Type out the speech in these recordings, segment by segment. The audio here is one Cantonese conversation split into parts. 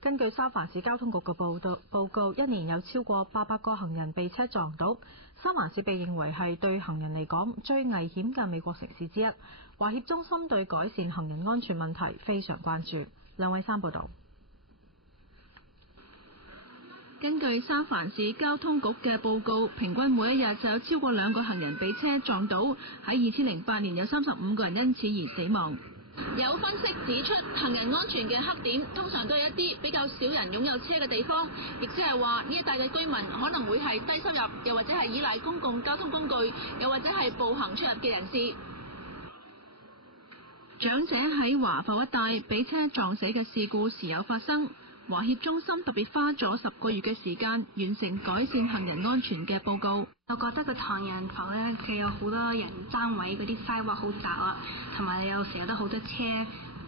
根據三藩市交通局嘅報告，一年有超過800個行人被車撞到。三藩市被認為係對行人嚟講最危險嘅美國城市之一。華協中心對改善行人安全問題非常關注。梁偉珊報道。根據三藩市交通局嘅報告，平均每一日就有超過2個行人被車撞到，喺2008年有35個人因此而死亡。有分析指出，行人安全嘅黑點通常都係一啲比較少人擁有車嘅地方，亦即係話呢一帶嘅居民可能會係低收入，又或者係依賴公共交通工具，又或者係步行出入嘅人士。長者喺華埠一帶俾車撞死嘅事故時有發生。華協中心特別花咗10個月嘅時間完成改善行人安全嘅報告。我覺得個唐人埠咧，佢有好多人爭位，嗰啲 sidewalk 好窄啊，同埋你有成日都好多車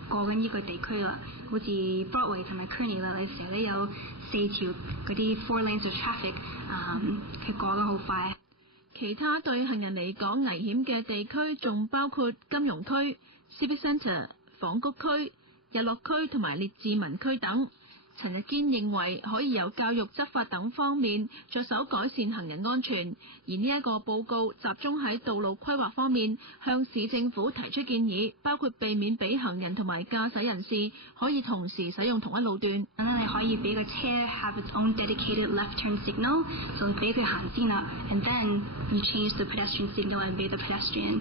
過緊呢個地區啦，好似 Broadway 同埋 Kearny 啦，你成日都有4條嗰啲 4 lanes of traffic，佢過得好快。其他對行人嚟講危險嘅地區仲包括金融區、Civic Centre、紡谷區、日落區同埋列治文區等。陳日堅認為可以由教育、執法等方面着手改善行人安全，而呢一個報告集中喺道路規劃方面，向市政府提出建議，包括避免俾行人同埋駕駛人士可以同時使用同一路段。你可以俾個車 have its own dedicated left turn signal， 就俾佢行先啦 ，and then you change the pedestrian signal and 俾 the pedestrian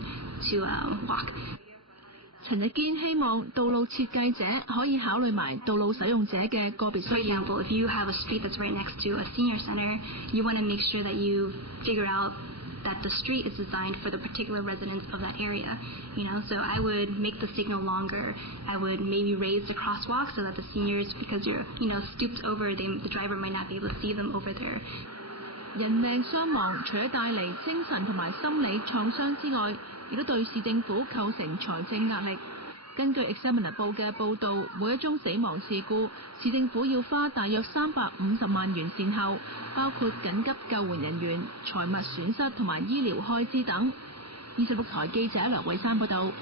to walk。陳日堅希望道路設計者可以考慮埋道路使用者嘅個別需要。For example, if you have a street that's right next to a senior center, you want to make sure that you figure out that the street is designed for the particular residents of that area. So I would make the signal longer. I would maybe raise the crosswalk so that the seniors, because you're, stooped over, the driver might not be able to see them over there. 人命傷亡除咗帶嚟精神同埋心理創傷之外，亦都對市政府構成財政壓力。根據 Examiner 報嘅報導，每一宗死亡事故，市政府要花大約350萬元善後，包括緊急救援人員、財物損失同埋醫療開支等。26台記者梁偉珊報導。